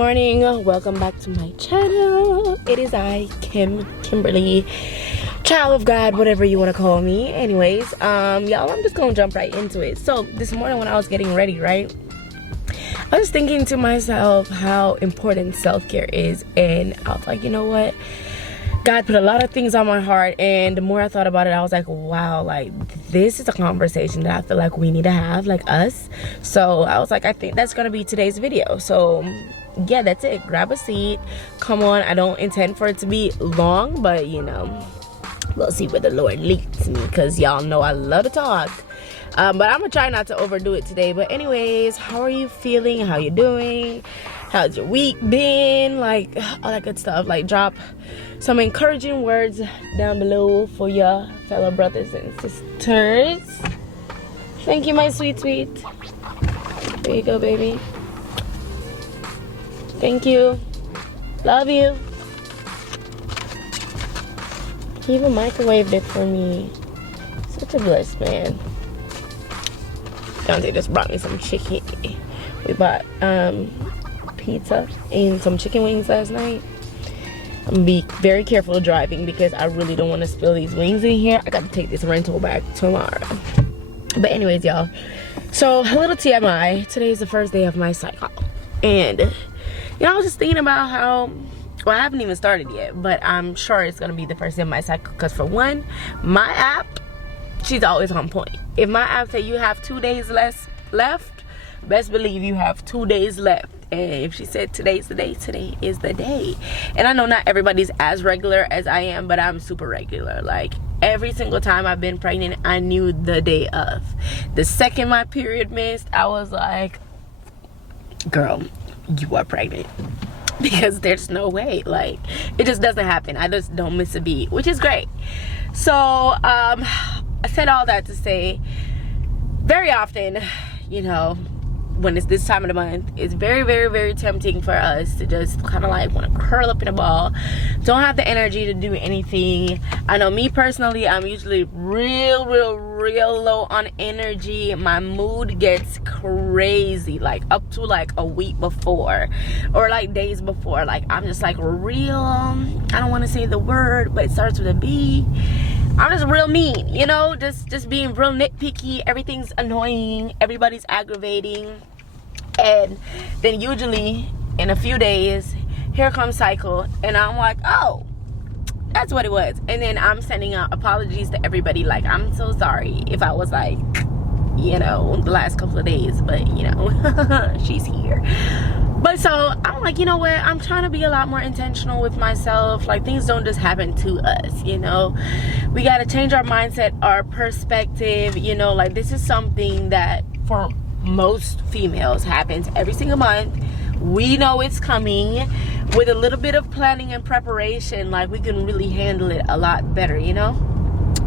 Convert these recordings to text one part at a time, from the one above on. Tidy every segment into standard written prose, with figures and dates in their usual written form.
morning, welcome back to my channel. It is I, Kimberly, child of God, whatever you want to call me. Anyways, y'all, I'm just gonna jump right into it. So this morning when I was getting ready, right, I was thinking to myself how important self-care is, and I was like, you know what, God put a lot of things on my heart, and the more I thought about it, I was like, wow, like this is a conversation that I feel like we need to have, like us. So I was like, I think that's gonna be today's video. So yeah, that's it. Grab a seat, come on. I don't intend for it to be long, but you know, we'll see where the Lord leads me, because y'all know I love to talk. But I'm gonna try not to overdo it today. But anyways, how are you feeling? How you doing? How's your week been? Like all that good stuff. Like drop some encouraging words down below for your fellow brothers and sisters. Thank you, my sweet. There you go, baby. Thank you. Love you. He even microwaved it for me. Such a blessed man. Dante just brought me some chicken. We bought pizza and some chicken wings last night. I'm gonna be very careful driving because I really don't want to spill these wings in here. I got to take this rental back tomorrow. But anyways, y'all, so a little TMI. Today is the first day of my cycle, and you know, I was just thinking about how, well, I haven't even started yet, but I'm sure it's gonna be the first day of my cycle, because for one, my app, she's always on point. If my app say you have 2 days left, best believe you have 2 days left. And if she said today's the day, today is the day. And I know not everybody's as regular as I am, but I'm super regular. Like every single time I've been pregnant, I knew the day of. The second my period missed, I was like, girl, you are pregnant. Because there's no way, like it just doesn't happen. I just don't miss a beat, which is great. So I said all that to say, very often, you know, when it's this time of the month, it's very tempting for us to just kind of like want to curl up in a ball, don't have the energy to do anything. I know me personally, I'm usually real low on energy. My mood gets crazy, like up to like a week before or like days before. Like I'm just like real, I don't want to say the word, but it starts with a B. I'm just real mean, you know, just being real nitpicky. Everything's annoying, everybody's aggravating. And then usually in a few days, here comes cycle, and I'm like, oh, that's what it was. And then I'm sending out apologies to everybody, like, I'm so sorry if I was like, you know, the last couple of days, but you know, she's here. But so I'm like, you know what, I'm trying to be a lot more intentional with myself. Like things don't just happen to us, you know, we got to change our mindset, our perspective, you know. Like this is something that for most females happens every single month. We know it's coming. With a little bit of planning and preparation, like we can really handle it a lot better, you know.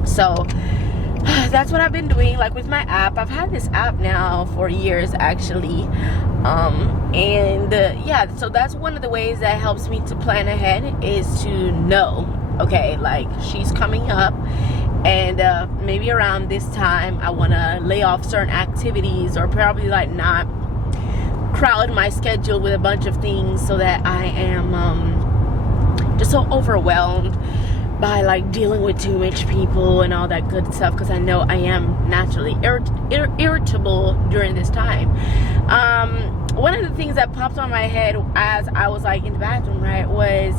So that's what I've been doing. Like with my app, I've had this app now for years actually, yeah, so that's one of the ways that helps me to plan ahead, is to know, okay, like she's coming up, and maybe around this time I want to lay off certain activities, or probably like not crowd my schedule with a bunch of things, so that I am just so overwhelmed by like dealing with too much people and all that good stuff, because I know I am naturally irritable during this time. One of the things that popped on my head as I was like in the bathroom, right, was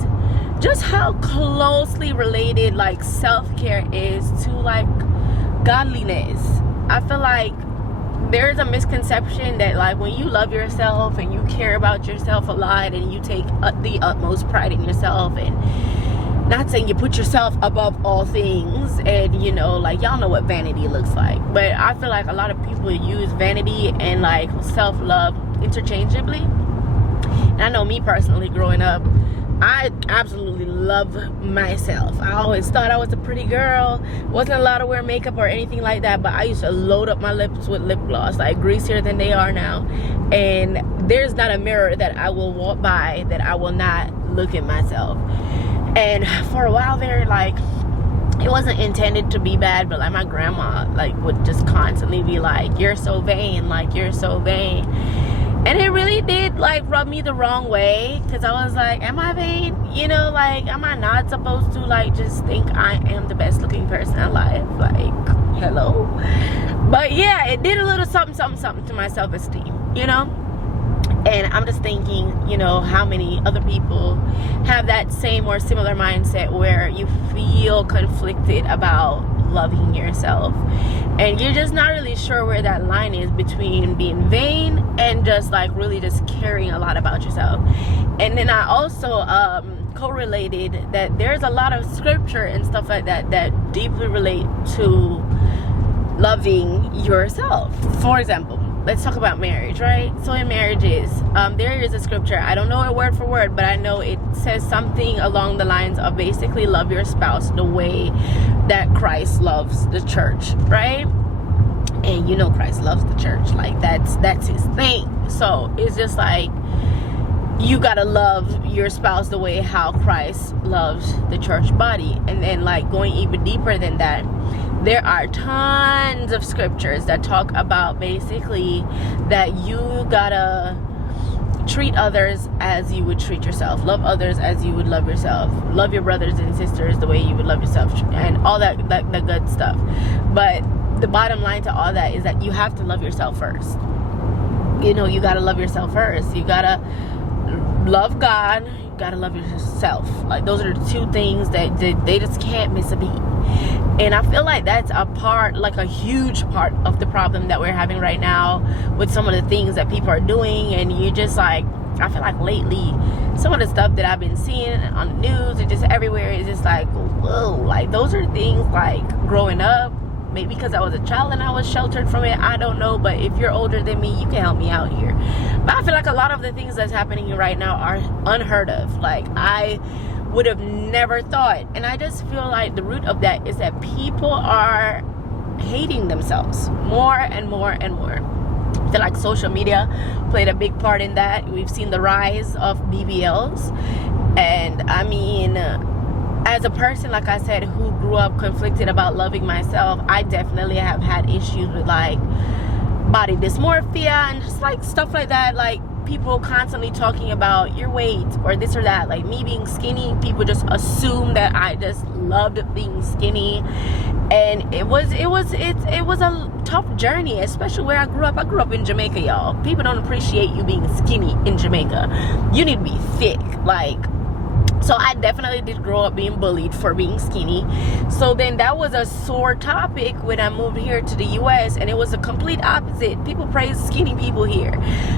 just how closely related like self-care is to like godliness. I feel like there's a misconception that like when you love yourself and you care about yourself a lot and you take the utmost pride in yourself, and not saying you put yourself above all things, and you know, like y'all know what vanity looks like, but I feel like a lot of people use vanity and like self-love interchangeably. And I know me personally, growing up, I absolutely love myself. I always thought I was a pretty girl, wasn't allowed to wear makeup or anything like that, but I used to load up my lips with lip gloss, like greasier than they are now. And there's not a mirror that I will walk by that I will not look at myself. And for a while there, like it wasn't intended to be bad, but like my grandma like would just constantly be like, you're so vain, like you're so vain. And it really did like rub me the wrong way, because I was like, am I vain? You know, like, am I not supposed to like just think I am the best looking person alive? Like, hello? But yeah, it did a little something to my self-esteem, you know? And I'm just thinking, you know, how many other people have that same or similar mindset where you feel conflicted about loving yourself, and you're just not really sure where that line is between being vain and just like really just caring a lot about yourself. And then I also correlated that there's a lot of scripture and stuff like that that deeply relate to loving yourself. For example, let's talk about marriage, right? So in marriages, there is a scripture, I don't know it word for word, but I know it says something along the lines of basically love your spouse the way that Christ loves the church, right? And you know Christ loves the church, like that's his thing. So it's just like, you gotta love your spouse the way how Christ loves the church body. And then like going even deeper than that, there are tons of scriptures that talk about basically that you gotta treat others as you would treat yourself, love others as you would love yourself, love your brothers and sisters the way you would love yourself, and all that good stuff. But the bottom line to all that is that you have to love yourself first. You know, you gotta love yourself first. You gotta love God, you gotta love yourself. Like, those are the two things that they just can't miss a beat. And I feel like that's a part, like a huge part of the problem that we're having right now with some of the things that people are doing. And you just like, I feel like lately, some of the stuff that I've been seeing on the news and just everywhere is just like, whoa, like those are things like growing up, maybe because I was a child and I was sheltered from it, I don't know. But if you're older than me, you can help me out here. But I feel like a lot of the things that's happening right now are unheard of. Like, I would have never thought. And I just feel like the root of that is that people are hating themselves more and more and more. I feel like social media played a big part in that. We've seen the rise of BBLs. And I mean, as a person, like I said, who grew up conflicted about loving myself, I definitely have had issues with like body dysmorphia and just like stuff like that. Like, people constantly talking about your weight or this or that. Like, me being skinny, people just assume that I just loved being skinny. And it was a tough journey, especially where I grew up. I grew up in Jamaica, y'all. People don't appreciate you being skinny in Jamaica. You need to be thick. Like, so I definitely did grow up being bullied for being skinny. So then that was a sore topic when I moved here to the US, and it was a complete opposite. People praise skinny people here.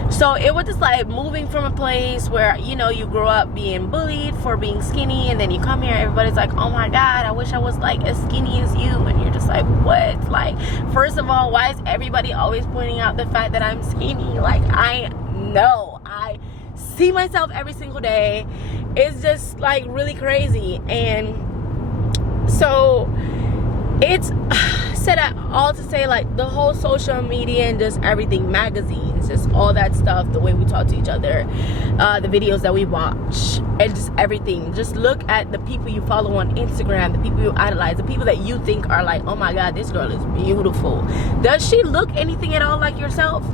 So it was just like moving from a place where, you know, you grow up being bullied for being skinny, and then you come here, everybody's like, oh my God, I wish I was like as skinny as you. And you're just like, what? Like, first of all, why is everybody always pointing out the fact that I'm skinny? Like, I know, I see myself every single day. It's just like really crazy. And so it's said all to say, like, the whole social media and just everything, magazines, just all that stuff, the way we talk to each other, the videos that we watch, and just everything. Just look at the people you follow on Instagram, the people you idolize, the people that you think are like, oh my God, this girl is beautiful. Does she look anything at all like yourself?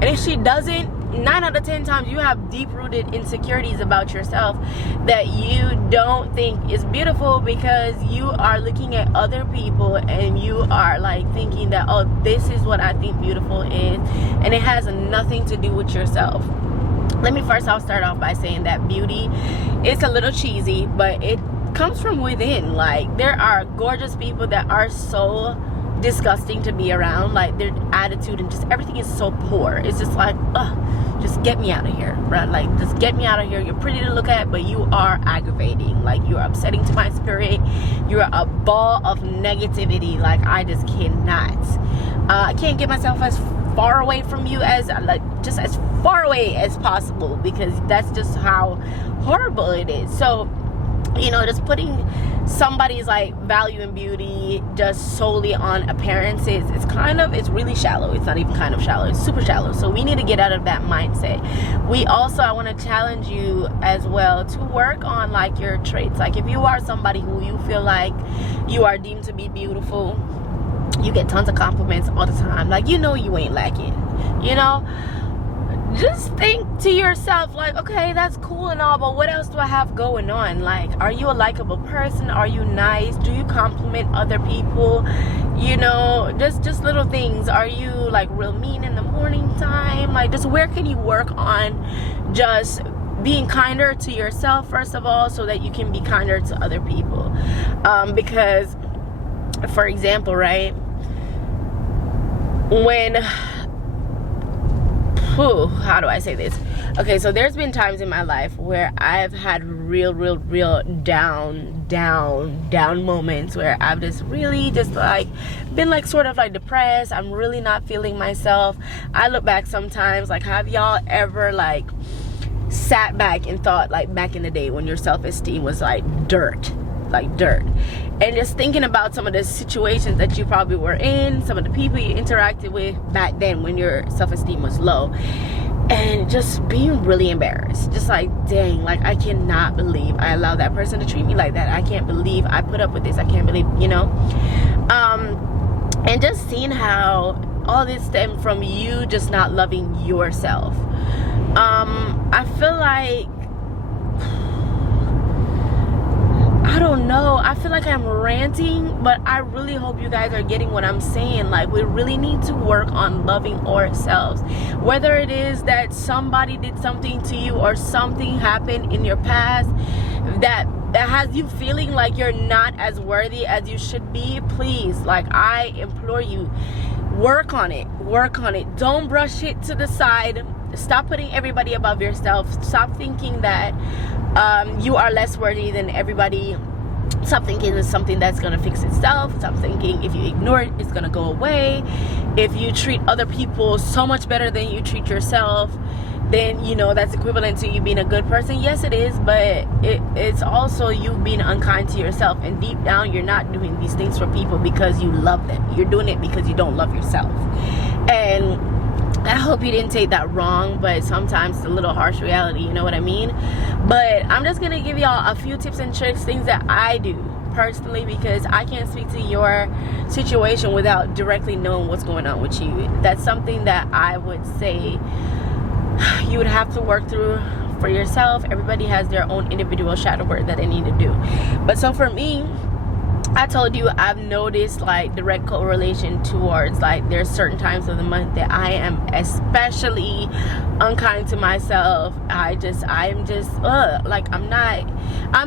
And if she doesn't, 9 out of 10 times you have deep-rooted insecurities about yourself that you don't think is beautiful, because you are looking at other people and you are like thinking that, oh, this is what I think beautiful is, and it has nothing to do with yourself. I'll start off by saying that beauty is a little cheesy, but it comes from within. Like, there are gorgeous people that are so disgusting to be around. Like, their attitude and just everything is so poor. It's just like, just get me out of here, right? Like, just get me out of here. You're pretty to look at, but you are aggravating. Like, you're upsetting to my spirit. You're a ball of negativity. Like, I just cannot. I can't get myself as far away from you as, like, just as far away as possible, because that's just how horrible it is. So, you know, just putting somebody's like value in beauty just solely on appearances, it's really shallow. It's not even kind of shallow, it's super shallow. So we need to get out of that mindset. I want to challenge you as well to work on like your traits. Like, if you are somebody who you feel like you are deemed to be beautiful, you get tons of compliments all the time, like, you know, you ain't lacking, you know, just think to yourself, like, okay, that's cool and all, but what else do I have going on? Like, are you a likable person? Are you nice? Do you compliment other people? You know, just little things. Are you like real mean in the morning time? Like, just where can you work on just being kinder to yourself first of all, so that you can be kinder to other people? Because, for example, right, when how do I say this? Okay, so there's been times in my life where I've had real down moments where I've just really just like been like sort of like depressed. I'm really not feeling myself. I look back sometimes, like, have y'all ever like sat back and thought, like, back in the day when your self-esteem was like dirt, and just thinking about some of the situations that you probably were in, some of the people you interacted with back then when your self-esteem was low, and just being really embarrassed, just like, dang, like, I cannot believe I allowed that person to treat me like that. I can't believe I put up with this. I can't believe, you know, and just seeing how all this stemmed from you just not loving yourself. I feel like, I don't know, I feel like I'm ranting, but I really hope you guys are getting what I'm saying. Like, we really need to work on loving ourselves, whether it is that somebody did something to you or something happened in your past that has you feeling like you're not as worthy as you should be. Please, like, I implore you, work on it. Don't brush it to the side. Stop putting everybody above yourself. Stop thinking that you are less worthy than everybody. Stop thinking it's something that's gonna fix itself. Stop thinking if you ignore it, it's gonna go away. If you treat other people so much better than you treat yourself, then, you know, that's equivalent to you being a good person. Yes, it is, but it's also you being unkind to yourself. And deep down, you're not doing these things for people because you love them. You're doing it because you don't love yourself. And I hope you didn't take that wrong, but sometimes it's a little harsh reality, you know what I mean? But I'm just gonna give y'all a few tips and tricks, things that I do personally, because I can't speak to your situation without directly knowing what's going on with you. That's something that I would say you would have to work through for yourself. Everybody has their own individual shadow work that they need to do. But so for me, I told you I've noticed like direct correlation towards, like, there's certain times of the month that I am especially unkind to myself. I'm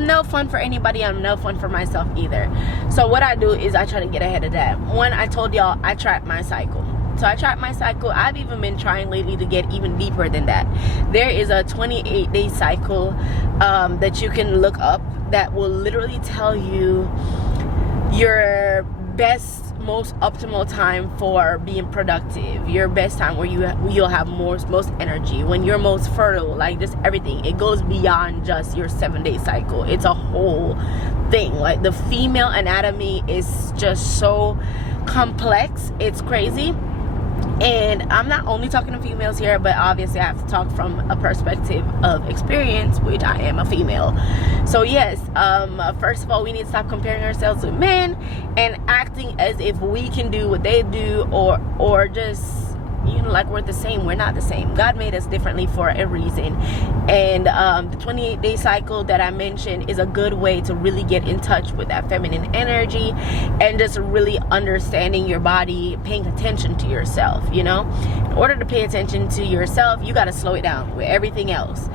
no fun for anybody. I'm no fun for myself either. So what I do is I try to get ahead of that. One, I told y'all I track my cycle. So I track my cycle. I've even been trying lately to get even deeper than that. There is a 28-day cycle that you can look up that will literally tell you your best, most optimal time for being productive, your best time where you'll have most energy, when you're most fertile, like just everything. It goes beyond just your 7-day cycle. It's a whole thing. Like, the female anatomy is just so complex, it's crazy. And I'm not only talking to females here, but obviously I have to talk from a perspective of experience, which I am a female. So yes, first of all, we need to stop comparing ourselves with men and acting as if we can do what they do, or just, you know, like we're the same. We're not the same. God made us differently for a reason. And the 28-day cycle that I mentioned is a good way to really get in touch with that feminine energy and just really understanding your body, paying attention to yourself, you know. In order to pay attention to yourself, you got to slow it down with everything else.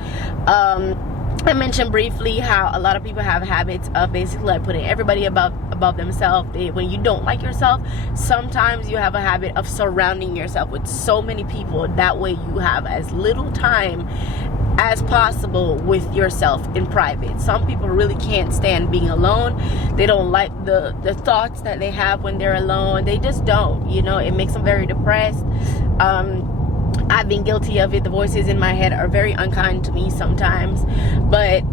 I mentioned briefly how a lot of people have habits of basically like putting everybody above themselves. When you don't like yourself, sometimes you have a habit of surrounding yourself with so many people. That way you have as little time as possible with yourself in private. Some people really can't stand being alone. They don't like the thoughts that they have when they're alone. They just don't, you know. It makes them very depressed. I've been guilty of it. The voices in my head are very unkind to me sometimes, but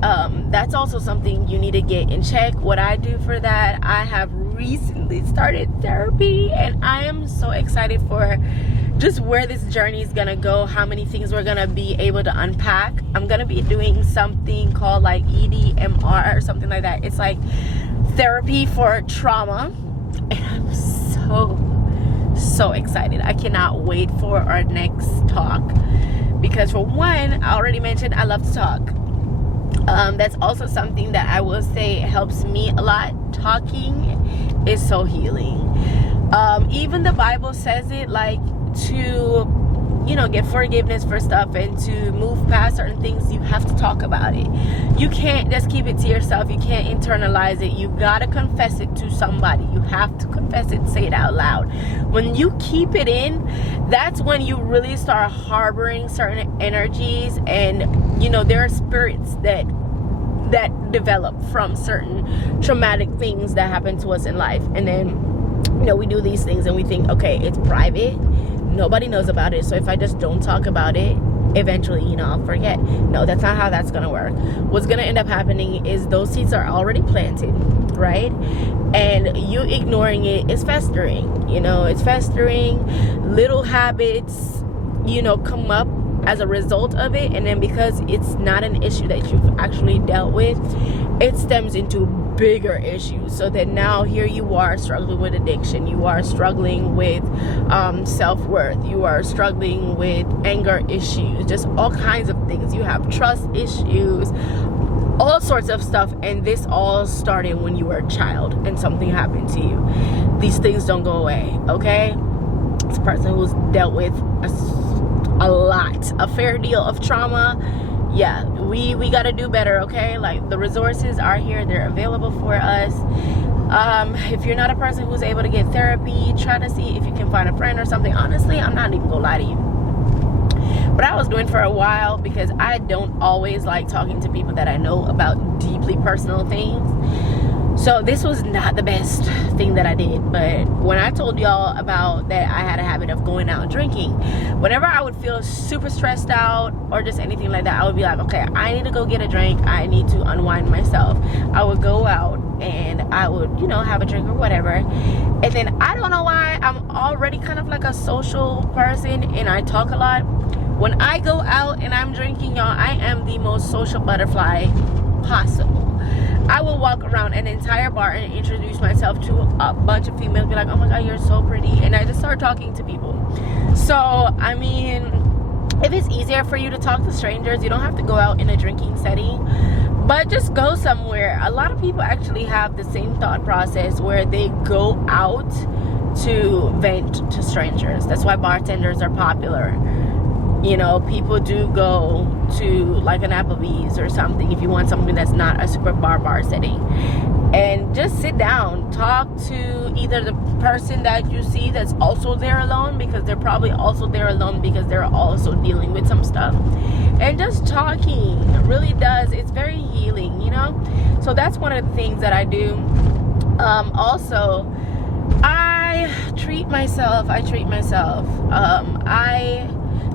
that's also something you need to get in check. What I do for that, I have recently started therapy, and I am so excited for just where this journey is gonna go, how many things we're gonna be able to unpack. I'm gonna be doing something called like EDMR or something like that. It's like therapy for trauma, and I'm so excited. I cannot wait for our next talk, because for one, I already mentioned I love to talk. That's also something that I will say helps me a lot. Talking is so healing. Even the Bible says it, like, to, you know, get forgiveness for stuff and to move past certain things, you have to talk about it. You can't just keep it to yourself. You can't internalize it. You gotta confess it to somebody. You have to confess it, say it out loud. When you keep it in, that's when you really start harboring certain energies, and, you know, there are spirits that develop from certain traumatic things that happen to us in life. And then, you know, we do these things and we think, okay, it's private, nobody knows about it, so if I just don't talk about it, eventually, you know, I'll forget. No, that's not how that's gonna work. What's gonna end up happening is those seeds are already planted, right? And you ignoring it is festering. You know, it's festering. Little habits, you know, come up as a result of it, and then because it's not an issue that you've actually dealt with, it stems into bigger issues. So that now here you are struggling with addiction, you are struggling with self-worth, you are struggling with anger issues, just all kinds of things. You have trust issues, all sorts of stuff. And this all started when you were a child and something happened to you. These things don't go away, okay? It's a person who's dealt with a fair deal of trauma. Yeah, we got to do better, okay? Like, the resources are here, they're available for us. If you're not a person who's able to get therapy, try to see if you can find a friend or something. Honestly, I'm not even gonna lie to you, but I was doing for a while because I don't always like talking to people that I know about deeply personal things. So this was not the best thing that I did. But when I told y'all about that I had a habit of going out drinking, whenever I would feel super stressed out or just anything like that, I would be like, okay, I need to go get a drink, I need to unwind myself. I would go out and I would, you know, have a drink or whatever. And then I don't know why, I'm already kind of like a social person and I talk a lot. When I go out and I'm drinking, y'all, I am the most social butterfly possible. I will walk around an entire bar and introduce myself to a bunch of females, be like, oh my god, you're so pretty, and I just start talking to people. So, I mean, if it's easier for you to talk to strangers, you don't have to go out in a drinking setting, but just go somewhere. A lot of people actually have the same thought process where they go out to vent to strangers. That's why bartenders are popular. You know, people do go to like an Applebee's or something if you want something that's not a super bar setting, and just sit down, talk to either the person that you see that's also there alone, because they're probably also there alone because they're also dealing with some stuff, and just talking really does, it's very healing, you know. So that's one of the things that I do. Also, I treat myself. I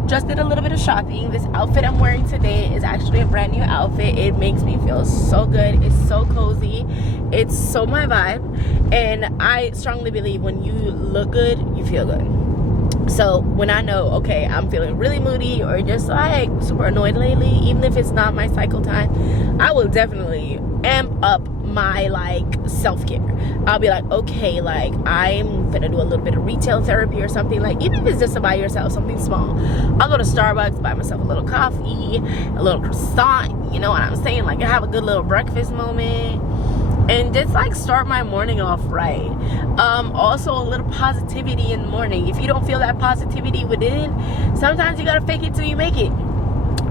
just did a little bit of shopping. This outfit I'm wearing today is actually a brand new outfit. It makes me feel so good. It's so cozy. It's so my vibe. And I strongly believe when you look good, you feel good. So when I know, okay, I'm feeling really moody or just like super annoyed lately, even if it's not my cycle time, I will definitely amp up my like self-care. I'll be like, okay, like I'm gonna do a little bit of retail therapy or something, like even if it's just to buy yourself something small. I'll go to Starbucks, buy myself a little coffee, a little croissant, you know what I'm saying, like I have a good little breakfast moment and just like start my morning off right. Also a little positivity in the morning. If you don't feel that positivity within, sometimes you gotta fake it till you make it.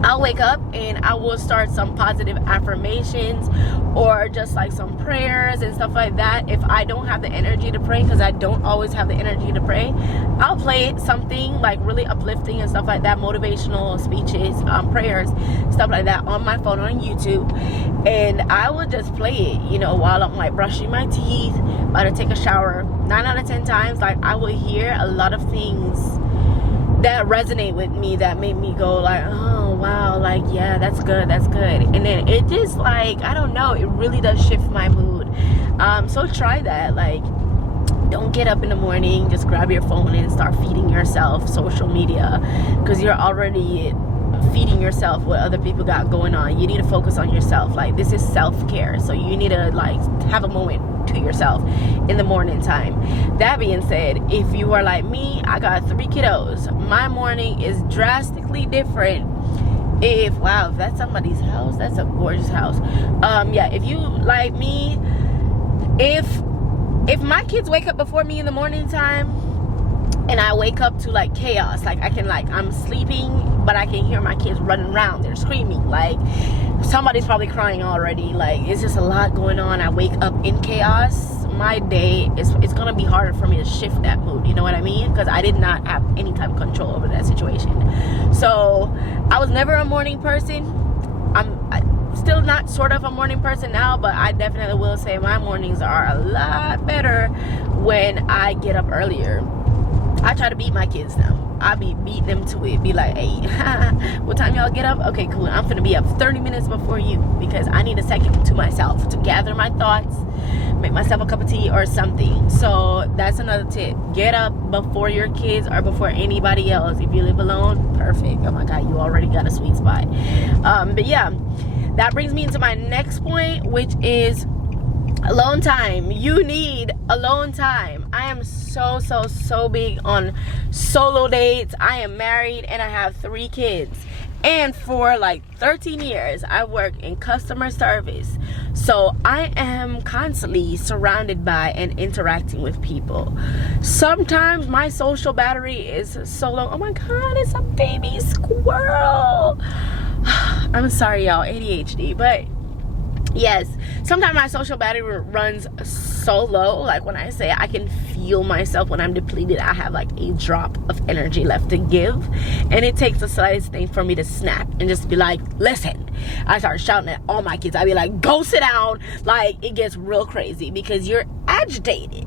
I'll wake up and I will start some positive affirmations or just like some prayers and stuff like that. If I don't have the energy to pray, because I don't always have the energy to pray, I'll play something like really uplifting and stuff like that, motivational speeches, prayers, stuff like that on my phone on YouTube, and I will just play it, you know, while I'm like brushing my teeth, about to take a shower. 9 out of 10 times, like I will hear a lot of things that resonate with me, that made me go like, oh wow, like yeah, that's good, and then it just like, I don't know, it really does shift my mood. So try that. Like, don't get up in the morning, just grab your phone and start feeding yourself social media, because you're already feeding yourself what other people got going on. You need to focus on yourself. Like, this is self-care, so you need to like have a moment to to yourself in the morning time. That being said, if you are like me, I got 3 kiddos. My morning is drastically different. Wow, if that's somebody's house, that's a gorgeous house. Yeah, if you like me, if my kids wake up before me in the morning time and I wake up to like chaos, like I'm sleeping but I can hear my kids running around, they're screaming, like somebody's probably crying already, like it's just a lot going on, I wake up in chaos, my day it's gonna be harder for me to shift that mood, you know what I mean? Because I did not have any type of control over that situation. So I was never a morning person. I'm still not sort of a morning person now, but I definitely will say my mornings are a lot better when I get up earlier. I try to beat my kids now. I be beating them to it. Be like, hey, what time y'all get up? Okay, cool. I'm finna be up 30 minutes before you because I need a second to myself to gather my thoughts, make myself a cup of tea or something. So that's another tip. Get up before your kids or before anybody else. If you live alone, perfect. Oh my God, you already got a sweet spot. But yeah, that brings me into my next point, which is alone time. You need alone time. I am so big on solo dates. I am married and I have 3 kids, and for like 13 years I work in customer service, so I am constantly surrounded by and interacting with people. Sometimes my social battery is so low. Oh my God, it's a baby squirrel. I'm sorry y'all, ADHD, but yes, sometimes my social battery runs so low, like when I say I can feel myself when I'm depleted, I have like a drop of energy left to give, and it takes the slightest thing for me to snap and just be like, listen. I start shouting at all my kids. I be like, go sit down. Like, it gets real crazy because you're agitated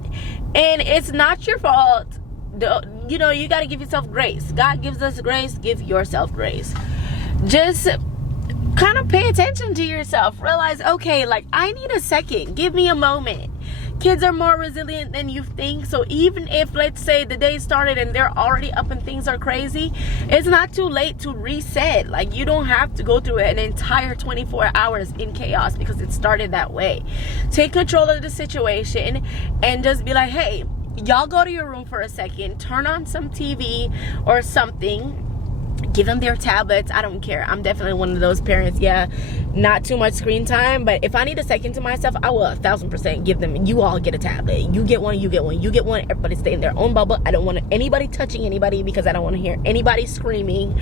and it's not your fault. You know, you got to give yourself grace. God gives us grace. Give yourself grace. Just kind of pay attention to yourself. Realize, okay, like I need a second. Give me a moment. Kids are more resilient than you think. So even if, let's say, the day started and they're already up and things are crazy, it's not too late to reset. Like, you don't have to go through an entire 24 hours in chaos because it started that way. Take control of the situation and just be like, hey, y'all go to your room for a second, turn on some TV or something. Give them their tablets. I don't care. I'm definitely one of those parents. Yeah, not too much screen time, but if I need a second to myself, I will 1000% give them. You all get a tablet. You get one. You get one. You get one. Everybody stay in their own bubble. I don't want anybody touching anybody because I don't want to hear anybody screaming.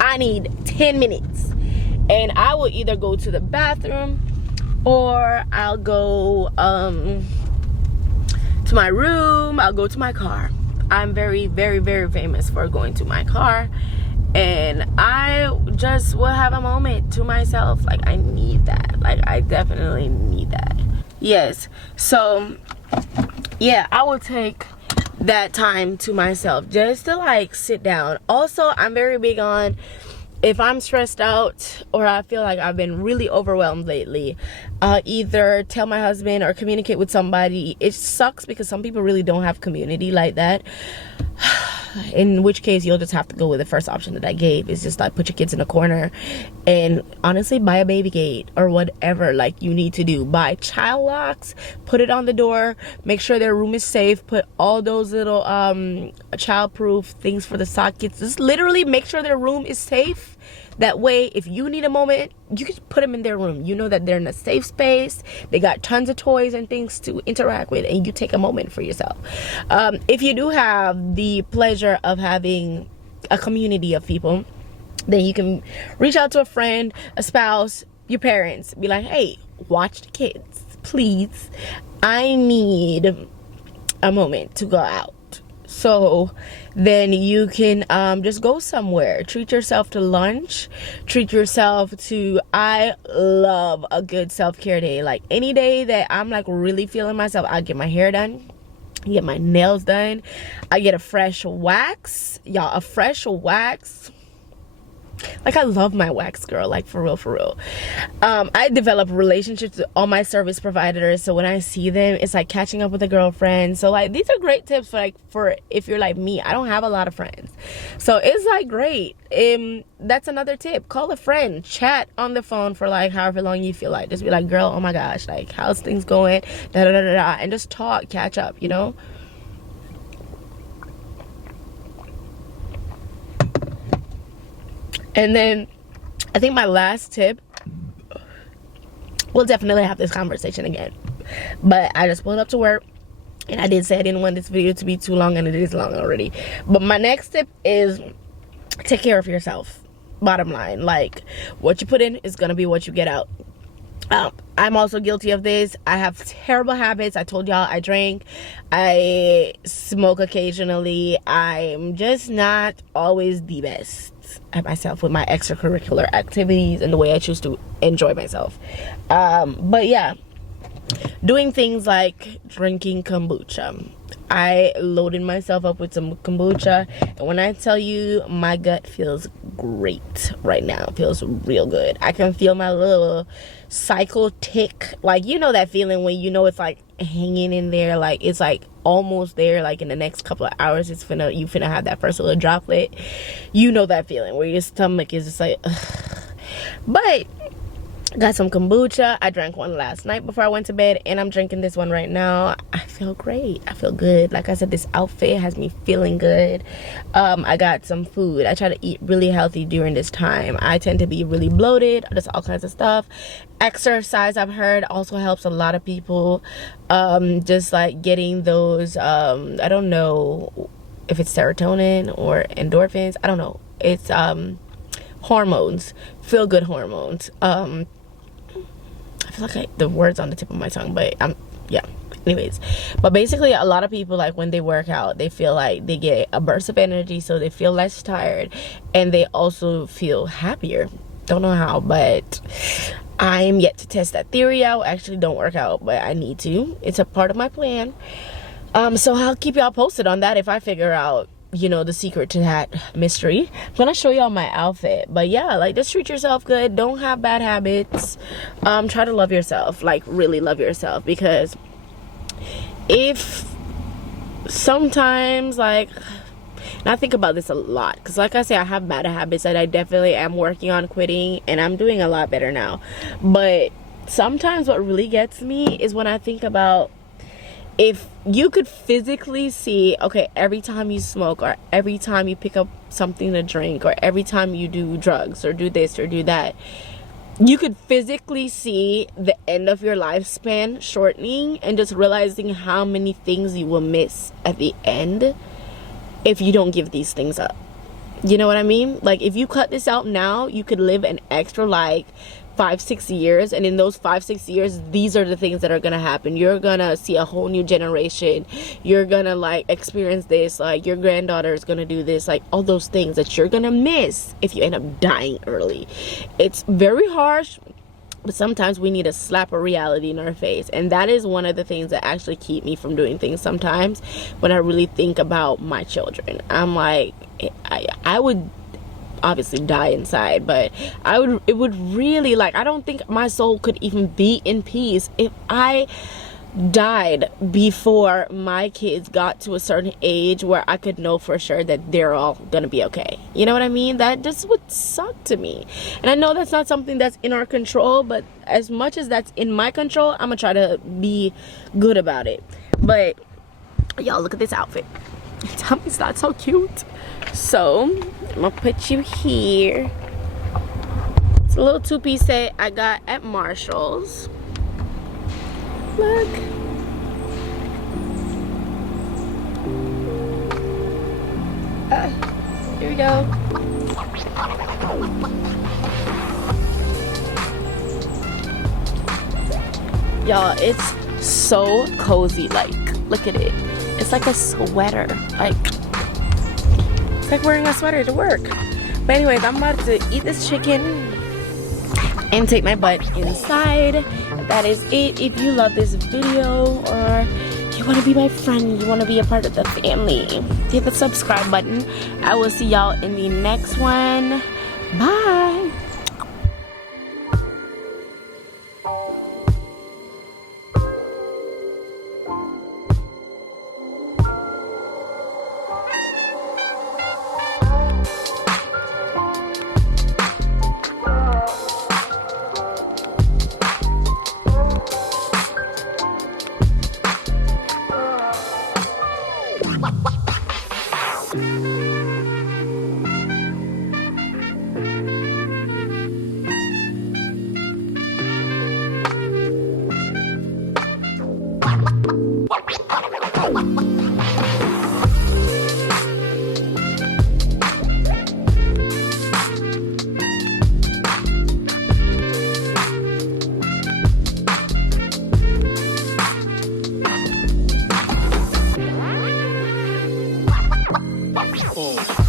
I need 10 minutes, and I will either go to the bathroom or I'll go to my room. I'll go to my car. I'm very famous for going to my car. And I just will have a moment to myself. Like, I need that. Like, I definitely need that. Yes. So, yeah, I will take that time to myself just to, like, sit down. Also, I'm very big on, if I'm stressed out or I feel like I've been really overwhelmed lately, either tell my husband or communicate with somebody. It sucks because some people really don't have community like that. In which case, you'll just have to go with the first option that I gave. Is just like put your kids in a corner and honestly buy a baby gate or whatever like you need to do. Buy child locks, put it on the door, make sure their room is safe, put all those little child-proof things for the sockets. Just literally make sure their room is safe. That way, if you need a moment, you can put them in their room. You know that they're in a safe space. They got tons of toys and things to interact with, and you take a moment for yourself. If you do have the pleasure of having a community of people, then you can reach out to a friend, a spouse, your parents. Be like, hey, watch the kids, please. I need a moment to go out. So then you can just go somewhere. Treat yourself to lunch. Treat yourself to, I love a good self-care day. Like any day that I'm like really feeling myself, I get my hair done, get my nails done, I get a fresh wax. Y'all, a fresh wax Like, I love my wax, girl. Like, for real, for real. I develop relationships with all my service providers, so when I see them, it's like catching up with a girlfriend. So like, these are great tips for like, for if you're like me. I don't have a lot of friends, so it's like great. That's another tip. Call a friend, chat on the phone for like however long you feel like. Just be like, girl, oh my gosh, like, how's things going, da da da da da, and just talk, catch up, you know. And then I think my last tip, we'll definitely have this conversation again, but I just pulled up to work, and I did say I didn't want this video to be too long, and it is long already. But my next tip is take care of yourself. Bottom line, like, what you put in is gonna be what you get out. I'm also guilty of this. I have terrible habits. I told y'all I drink, I smoke occasionally. I'm just not always the best at myself with my extracurricular activities and the way I choose to enjoy myself. But yeah, doing things like drinking kombucha. I loaded myself up with some kombucha, and when I tell you, my gut feels great right now. It feels real good. I can feel my little cycle tick, like, you know that feeling when you know it's like hanging in there, like it's like almost there, like in the next couple of hours you finna have that first little droplet. You know that feeling where your stomach is just like ugh. But got some kombucha. I drank one last night before I went to bed, and I'm drinking this one right now. I feel great. I feel good. Like I said, this outfit has me feeling good. I got some food. I try to eat really healthy during this time. I tend to be really bloated, just all kinds of stuff. Exercise, I've heard, also helps a lot of people. Just like getting those, I don't know if it's serotonin or endorphins. I don't know. It's hormones, feel good hormones. I feel like the words on the tip of my tongue, but yeah, anyways. But basically, a lot of people, like, when they work out, they feel like they get a burst of energy, so they feel less tired, and they also feel happier. Don't know how, but I am yet to test that theory out. I actually don't work out, but I need to. It's a part of my plan. So I'll keep y'all posted on that if I figure out, you know, the secret to that mystery. I'm gonna show y'all my outfit. But yeah, like, just treat yourself good. Don't have bad habits. Try to love yourself, like really love yourself, because if sometimes, like, and I think about this a lot, because like I say, I have bad habits that I definitely am working on quitting, and I'm doing a lot better now. But sometimes what really gets me is when I think about, if you could physically see, okay, every time you smoke, or every time you pick up something to drink, or every time you do drugs or do this or do that, you could physically see the end of your lifespan shortening, and just realizing how many things you will miss at the end if you don't give these things up. You know what I mean? Like, if you cut this out now, you could live an extra like 5-6 years, and in those 5-6 years, these are the things that are gonna happen. You're gonna see a whole new generation. You're gonna like experience this, like your granddaughter is gonna do this, like all those things that you're gonna miss if you end up dying early. It's very harsh, but sometimes we need a slap of reality in our face, and that is one of the things that actually keep me from doing things sometimes. When I really think about my children, I'm like, I would obviously die inside, but it would really, like, I don't think my soul could even be in peace if I died before my kids got to a certain age where I could know for sure that they're all gonna be okay. You know what I mean? That just would suck to me. And I know that's not something that's in our control, but as much as that's in my control, I'm gonna try to be good about it. But y'all, look at this outfit. Tell me it's not so cute. So I'm gonna put you here. It's a little two-piece set I got at Marshall's. Look. Here we go. Y'all, it's so cozy. Like, look at it. It's like a sweater. Like, it's like wearing a sweater to work. But anyways, I'm about to eat this chicken and take my butt inside. That is it. If you love this video, or you want to be my friend, you want to be a part of the family, hit the subscribe button. I will see y'all in the next one. Bye. Oh.